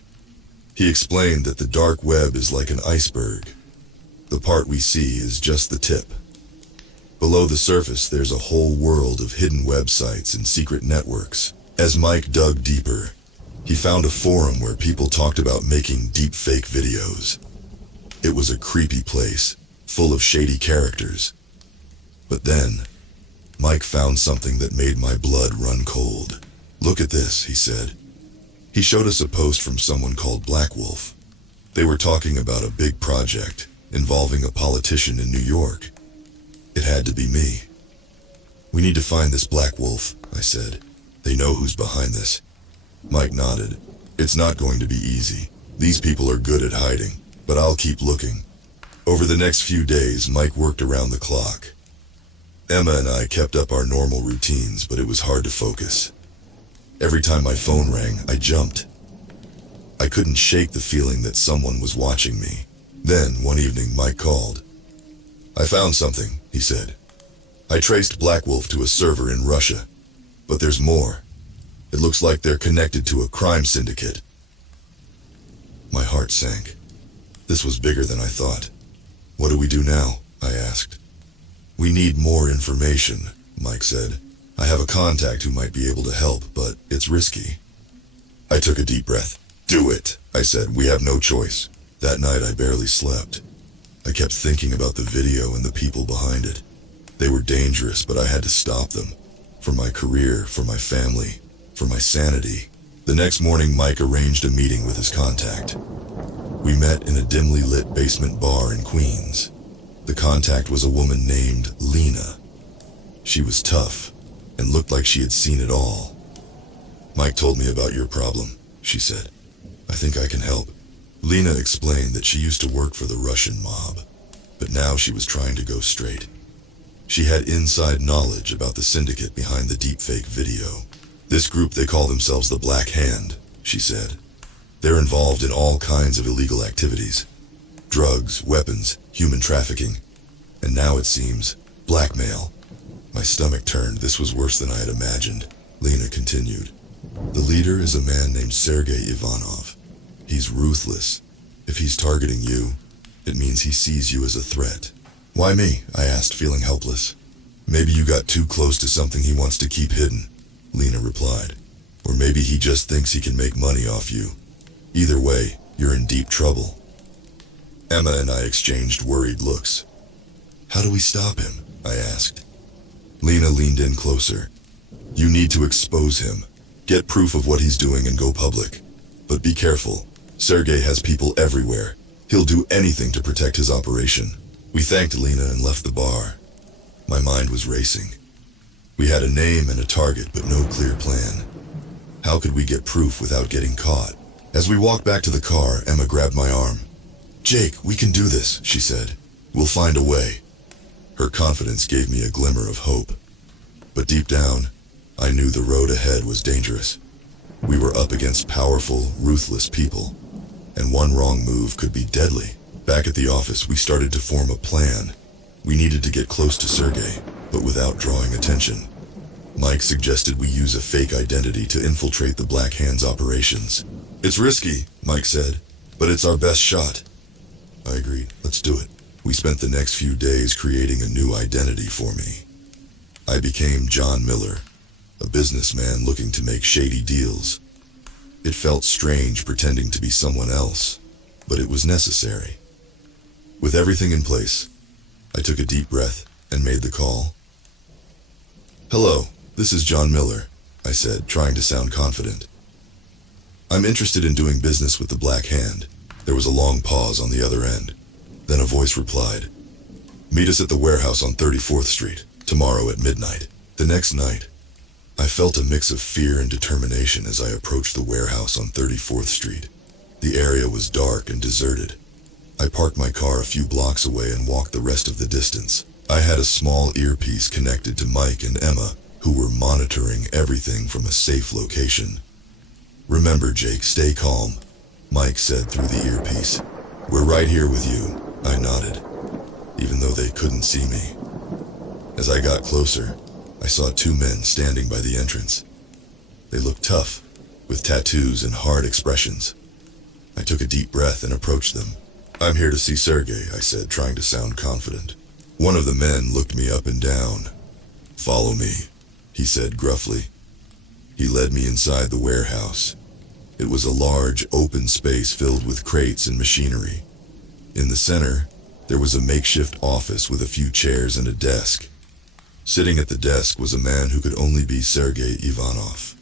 He explained that the dark web is like an iceberg. The part we see is just the tip. Below the surface, there's a whole world of hidden websites and secret networks. As Mike dug deeper, he found a forum where people talked about making deepfake videos. It was a creepy place, full of shady characters. But then, Mike found something that made my blood run cold. "Look at this," he said. He showed us a post from someone called Black Wolf. They were talking about a big project involving a politician in New York. It had to be me. "We need to find this Black Wolf," I said. "They know who's behind this." Mike nodded. "It's not going to be easy. These people are good at hiding, but I'll keep looking." Over the next few days, Mike worked around the clock. Emma and I kept up our normal routines, but it was hard to focus. Every time my phone rang, I jumped. I couldn't shake the feeling that someone was watching me. Then, one evening, Mike called. "I found something," he said. "I traced Black Wolf to a server in Russia. But there's more. It looks like they're connected to a crime syndicate." My heart sank. This was bigger than I thought. "What do we do now?" I asked. "We need more information," Mike said. "I have a contact who might be able to help, but it's risky." I took a deep breath. "Do it," I said. "We have no choice." That night I barely slept. I kept thinking about the video and the people behind it. They were dangerous, but I had to stop them. For my career, for my family, for my sanity. The next morning, Mike arranged a meeting with his contact. We met in a dimly lit basement bar in Queens. The contact was a woman named Lena. She was tough and looked like she had seen it all. "Mike told me about your problem," she said. "I think I can help." Lena explained that she used to work for the Russian mob, but now she was trying to go straight. She had inside knowledge about the syndicate behind the deepfake video. "This group, they call themselves the Black Hand," she said. "They're involved in all kinds of illegal activities. Drugs, weapons, human trafficking, and now it seems, blackmail." My stomach turned. This was worse than I had imagined. Lena continued. "The leader is a man named Sergei Ivanov. He's ruthless. If he's targeting you, it means he sees you as a threat." "Why me?" I asked, feeling helpless. "Maybe you got too close to something he wants to keep hidden," Lena replied. "Or maybe he just thinks he can make money off you. Either way, you're in deep trouble." Emma and I exchanged worried looks. "How do we stop him?" I asked. Lena leaned in closer. "You need to expose him. Get proof of what he's doing and go public. But be careful. Sergei has people everywhere. He'll do anything to protect his operation." We thanked Lena and left the bar. My mind was racing. We had a name and a target, but no clear plan. How could we get proof without getting caught? As we walked back to the car, Emma grabbed my arm. "Jake, we can do this," she said. "We'll find a way." Her confidence gave me a glimmer of hope. But deep down, I knew the road ahead was dangerous. We were up against powerful, ruthless people, and one wrong move could be deadly. Back at the office, we started to form a plan. We needed to get close to Sergei, but without drawing attention. Mike suggested we use a fake identity to infiltrate the Black Hand's operations. "It's risky," Mike said, "but it's our best shot." I agreed. "Let's do it." We spent the next few days creating a new identity for me. I became John Miller, a businessman looking to make shady deals. It felt strange pretending to be someone else, but it was necessary. With everything in place, I took a deep breath and made the call. "Hello, this is John Miller," I said, trying to sound confident. "I'm interested in doing business with the Black Hand." There was a long pause on the other end. Then a voice replied, "Meet us at the warehouse on 34th Street, tomorrow at midnight." The next night, I felt a mix of fear and determination as I approached the warehouse on 34th Street. The area was dark and deserted. I parked my car a few blocks away and walked the rest of the distance. I had a small earpiece connected to Mike and Emma, who were monitoring everything from a safe location. "Remember, Jake, stay calm," Mike said through the earpiece. "We're right here with you." I nodded, even though they couldn't see me. As I got closer, I saw two men standing by the entrance. They looked tough, with tattoos and hard expressions. I took a deep breath and approached them. "I'm here to see Sergey," I said, trying to sound confident. One of the men looked me up and down. "Follow me," he said gruffly. He led me inside the warehouse. It was a large, open space filled with crates and machinery. In the center, there was a makeshift office with a few chairs and a desk. Sitting at the desk was a man who could only be Sergey Ivanov.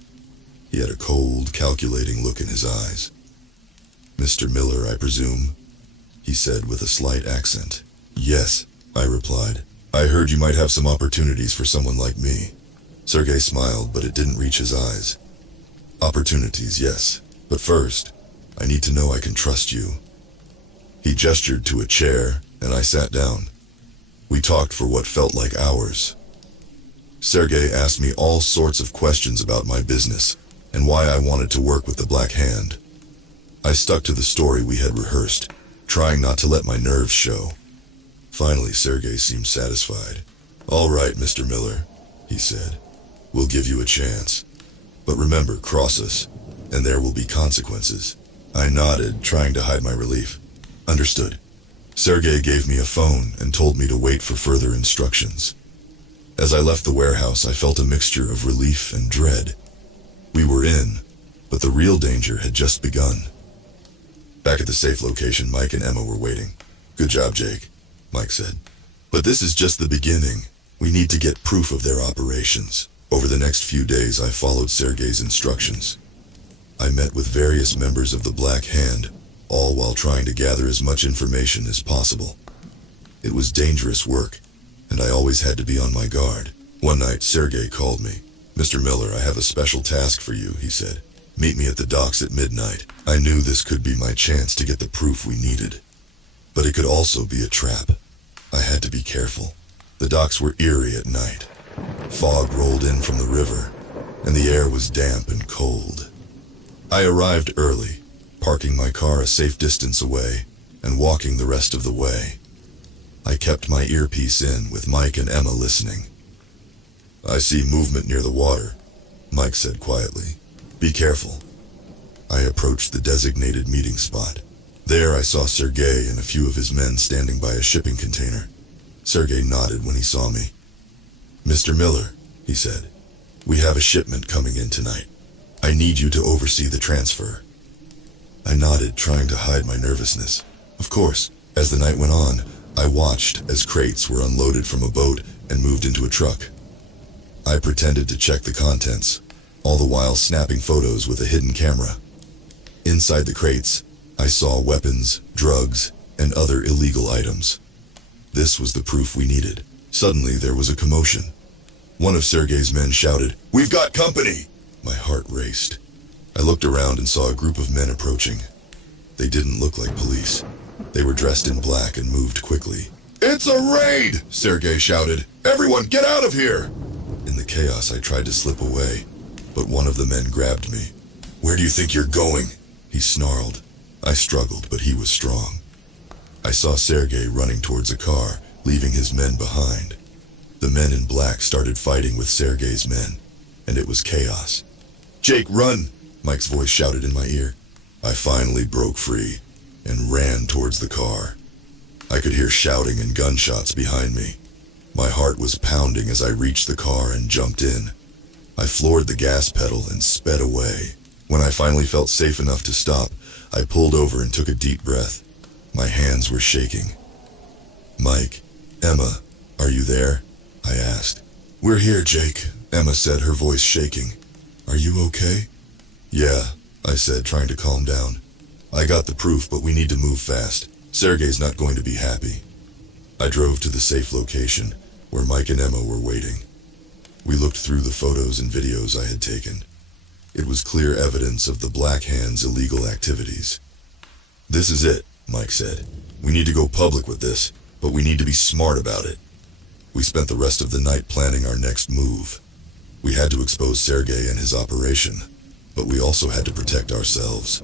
He had a cold, calculating look in his eyes. "Mr. Miller, I presume?" he said with a slight accent. "Yes," I replied. "I heard you might have some opportunities for someone like me." Sergey smiled, but it didn't reach his eyes. "Opportunities, yes. But first, I need to know I can trust you." He gestured to a chair, and I sat down. We talked for what felt like hours. Sergey asked me all sorts of questions about my business and why I wanted to work with the Black Hand. I stuck to the story we had rehearsed, trying not to let my nerves show. Finally, Sergey seemed satisfied. "All right, Mr. Miller," he said. "We'll give you a chance. But remember, cross us, and there will be consequences." I nodded, trying to hide my relief. "Understood." Sergey gave me a phone and told me to wait for further instructions. As I left the warehouse, I felt a mixture of relief and dread. We were in, but the real danger had just begun. Back at the safe location, Mike and Emma were waiting. "Good job, Jake," Mike said. "But this is just the beginning. We need to get proof of their operations." Over the next few days, I followed Sergey's instructions. I met with various members of the Black Hand, all while trying to gather as much information as possible. It was dangerous work, and I always had to be on my guard. One night, Sergey called me. "Mr. Miller, I have a special task for you," he said. "Meet me at the docks at midnight." I knew this could be my chance to get the proof we needed. But it could also be a trap. I had to be careful. The docks were eerie at night. Fog rolled in from the river, and the air was damp and cold. I arrived early, parking my car a safe distance away, and walking the rest of the way. I kept my earpiece in, with Mike and Emma listening. "I see movement near the water," Mike said quietly. "Be careful." I approached the designated meeting spot. There I saw Sergey and a few of his men standing by a shipping container. Sergey nodded when he saw me. "Mr. Miller," he said, "we have a shipment coming in tonight. I need you to oversee the transfer." I nodded, trying to hide my nervousness. Of course. As the night went on, I watched as crates were unloaded from a boat and moved into a truck. I pretended to check the contents, all the while snapping photos with a hidden camera. Inside the crates, I saw weapons, drugs, and other illegal items. This was the proof we needed. Suddenly, there was a commotion. One of Sergey's men shouted, "We've got company!" My heart raced. I looked around and saw a group of men approaching. They didn't look like police. They were dressed in black and moved quickly. "It's a raid!" Sergey shouted. "Everyone, get out of here!" In the chaos, I tried to slip away, but one of the men grabbed me. "Where do you think you're going?" he snarled. I struggled, but he was strong. I saw Sergey running towards a car, leaving his men behind. The men in black started fighting with Sergey's men, and it was chaos. "Jake, run!" Mike's voice shouted in my ear. I finally broke free and ran towards the car. I could hear shouting and gunshots behind me. My heart was pounding as I reached the car and jumped in. I floored the gas pedal and sped away. When I finally felt safe enough to stop, I pulled over and took a deep breath. My hands were shaking. "Mike, Emma, are you there?" I asked. "We're here, Jake," Emma said, her voice shaking. "Are you okay?" "Yeah," I said, trying to calm down. "I got the proof, but we need to move fast." Sergey's not going to be happy. I drove to the safe location, where Mike and Emma were waiting. We looked through the photos and videos I had taken. It was clear evidence of the Black Hand's illegal activities. "This is it," Mike said. "We need to go public with this, but we need to be smart about it." We spent the rest of the night planning our next move. We had to expose Sergey and his operation, but we also had to protect ourselves.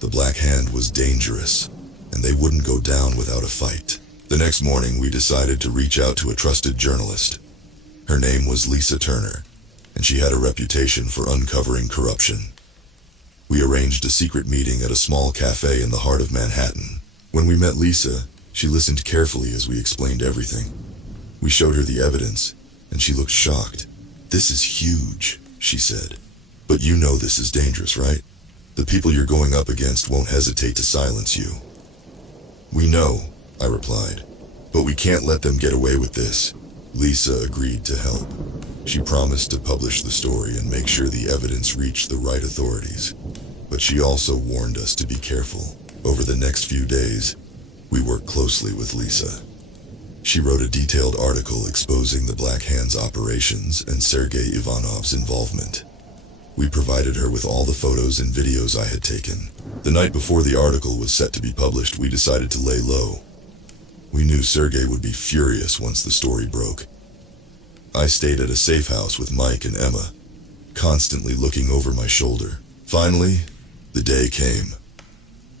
The Black Hand was dangerous, and they wouldn't go down without a fight. The next morning, we decided to reach out to a trusted journalist. Her name was Lisa Turner, and she had a reputation for uncovering corruption. We arranged a secret meeting at a small cafe in the heart of Manhattan. When we met Lisa, she listened carefully as we explained everything. We showed her the evidence, and she looked shocked. "This is huge," she said. "But you know this is dangerous, right? The people you're going up against won't hesitate to silence you." "We know," I replied, "but we can't let them get away with this." Lisa agreed to help. She promised to publish the story and make sure the evidence reached the right authorities. But she also warned us to be careful. Over the next few days, we worked closely with Lisa. She wrote a detailed article exposing the Black Hand's operations and Sergey Ivanov's involvement. We provided her with all the photos and videos I had taken. The night before the article was set to be published, we decided to lay low. We knew Sergey would be furious once the story broke. I stayed at a safe house with Mike and Emma, constantly looking over my shoulder. Finally, the day came.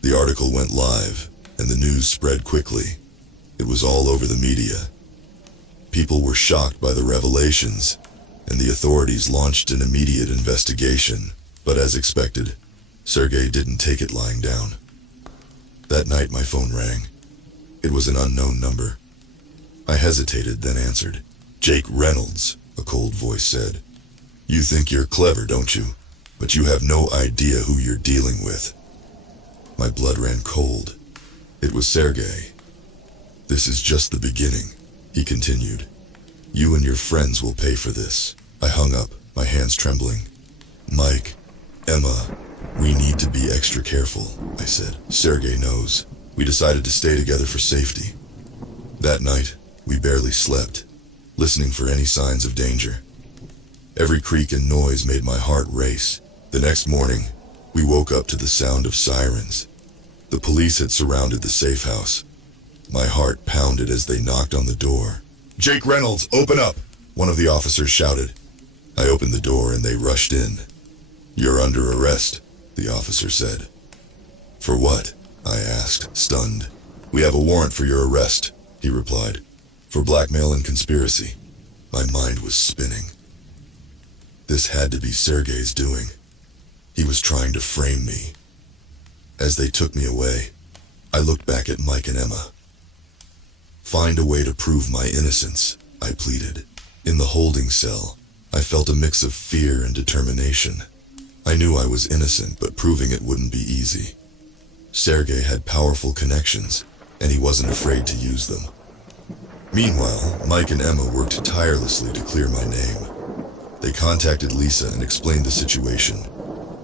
The article went live, and the news spread quickly. It was all over the media. People were shocked by the revelations, and the authorities launched an immediate investigation. But as expected, Sergey didn't take it lying down. That night my phone rang. It was an unknown number. I hesitated, then answered. "Jake Reynolds," a cold voice said. "You think you're clever, don't you? But you have no idea who you're dealing with." My blood ran cold. It was Sergey. "This is just the beginning," he continued. "You and your friends will pay for this." I hung up, my hands trembling. "Mike, Emma, we need to be extra careful," I said. "Sergey knows." We decided to stay together for safety. That night, we barely slept, listening for any signs of danger. Every creak and noise made my heart race. The next morning, we woke up to the sound of sirens. The police had surrounded the safe house. My heart pounded as they knocked on the door. "Jake Reynolds, open up!" one of the officers shouted. I opened the door and they rushed in. "You're under arrest," the officer said. "For what?" I asked, stunned. "We have a warrant for your arrest," he replied. "For blackmail and conspiracy." My mind was spinning. This had to be Sergey's doing. He was trying to frame me. As they took me away, I looked back at Mike and Emma. "Find a way to prove my innocence," I pleaded. In the holding cell, I felt a mix of fear and determination. I knew I was innocent, but proving it wouldn't be easy. Sergey had powerful connections, and he wasn't afraid to use them. Meanwhile, Mike and Emma worked tirelessly to clear my name. They contacted Lisa and explained the situation.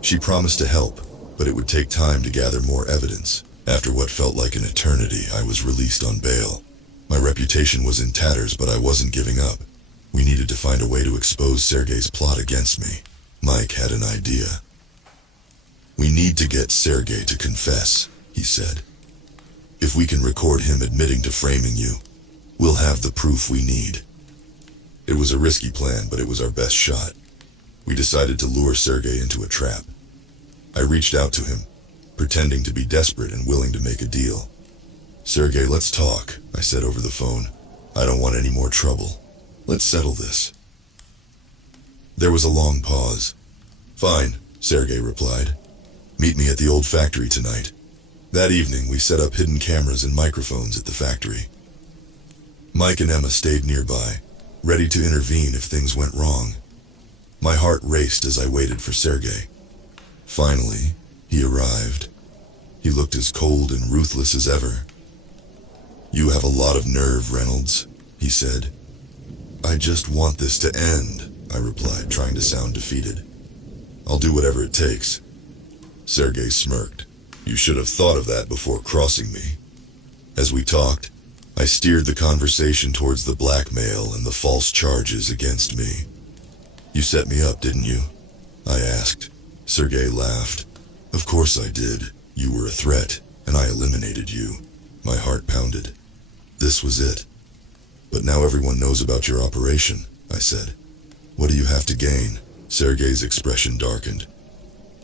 She promised to help, but it would take time to gather more evidence. After what felt like an eternity, I was released on bail. My reputation was in tatters, but I wasn't giving up. We needed to find a way to expose Sergey's plot against me. Mike had an idea. "We need to get Sergey to confess," he said. "If we can record him admitting to framing you, we'll have the proof we need." It was a risky plan, but it was our best shot. We decided to lure Sergey into a trap. I reached out to him, pretending to be desperate and willing to make a deal. "Sergey, let's talk," I said over the phone. "I don't want any more trouble. Let's settle this." There was a long pause. "Fine," Sergey replied. "Meet me at the old factory tonight." That evening, we set up hidden cameras and microphones at the factory. Mike and Emma stayed nearby, ready to intervene if things went wrong. My heart raced as I waited for Sergey. Finally, he arrived. He looked as cold and ruthless as ever. "You have a lot of nerve, Reynolds," he said. "I just want this to end," I replied, trying to sound defeated. "I'll do whatever it takes." Sergey smirked. "You should have thought of that before crossing me." As we talked, I steered the conversation towards the blackmail and the false charges against me. "You set me up, didn't you?" I asked. Sergei laughed. "Of course I did. You were a threat, and I eliminated you." My heart pounded. This was it. "But now everyone knows about your operation," I said. "What do you have to gain?" Sergei's expression darkened.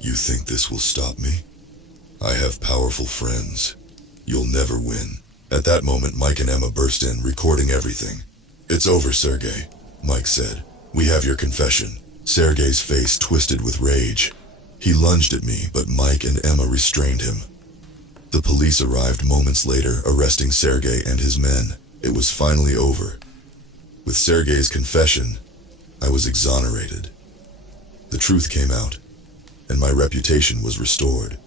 "You think this will stop me? I have powerful friends. You'll never win." At that moment, Mike and Emma burst in, recording everything. "It's over, Sergei," Mike said. "We have your confession." Sergei's face twisted with rage. He lunged at me, but Mike and Emma restrained him. The police arrived moments later, arresting Sergei and his men. It was finally over. With Sergei's confession, I was exonerated. The truth came out, and my reputation was restored.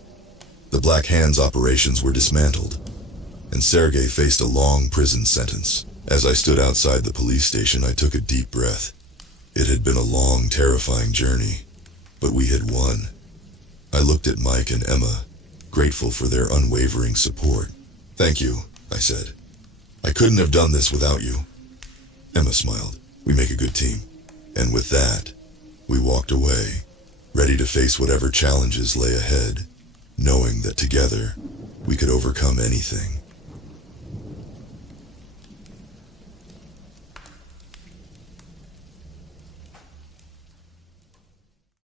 The Black Hands operations were dismantled, and Sergei faced a long prison sentence. As I stood outside the police station, I took a deep breath. It had been a long, terrifying journey, but we had won. I looked at Mike and Emma, grateful for their unwavering support. "Thank you," I said. "I couldn't have done this without you." Emma smiled. "We make a good team." And with that, we walked away, ready to face whatever challenges lay ahead, knowing that together, we could overcome anything.